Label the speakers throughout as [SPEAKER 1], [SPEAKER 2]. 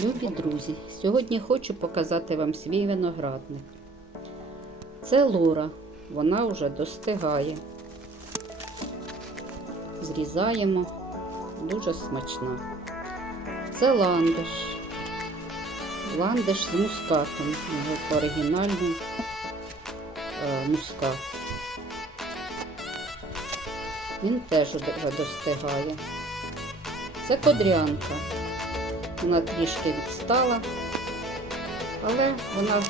[SPEAKER 1] Любі друзі, сьогодні хочу показати вам свій виноградник. Це лора, вона вже достигає. Зрізаємо, дуже смачна. Це ландиш. Ландиш з мускатом. Його по оригінальному е, мускат. Він теж достигає. Це кодрянка. Вона трішки відстала, але вона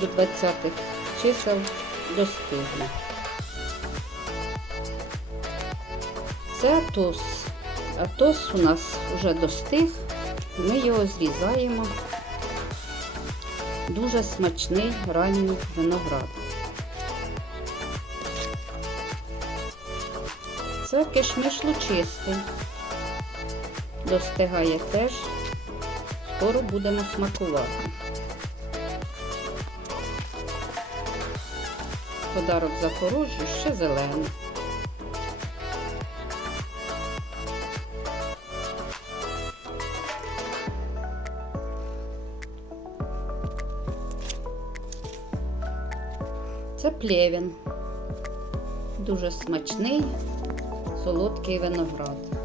[SPEAKER 1] до 20-х чисел достигне. Це атос. Атос у нас вже достиг, ми його зрізаємо. Дуже смачний ранній виноград. Це кишмиш лучистий. Достигає теж скоро будемо смакувати. Подарок Запорожжю ще зелений. Це плевін. Дуже смачний, солодкий виноград.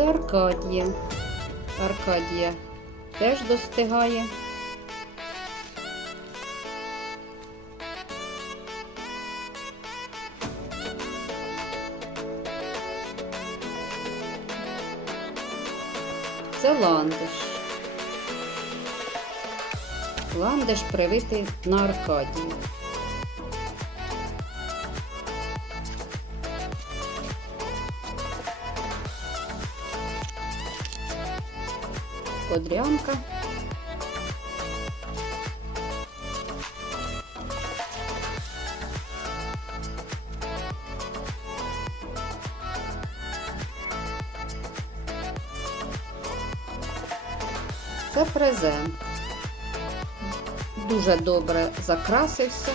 [SPEAKER 1] Це Аркадія. Аркадія теж достигає. Це ландиш. Ландиш привитий на Аркадію. Кодрянка. Це презент. Дуже добре закрасився,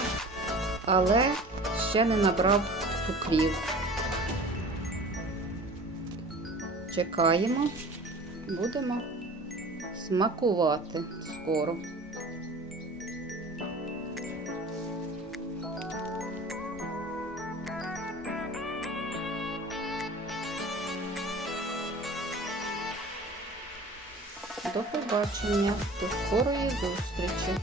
[SPEAKER 1] але ще не набрав цукрів. Чекаємо, будемо смакувати скоро. До побачення, до скорої зустрічі.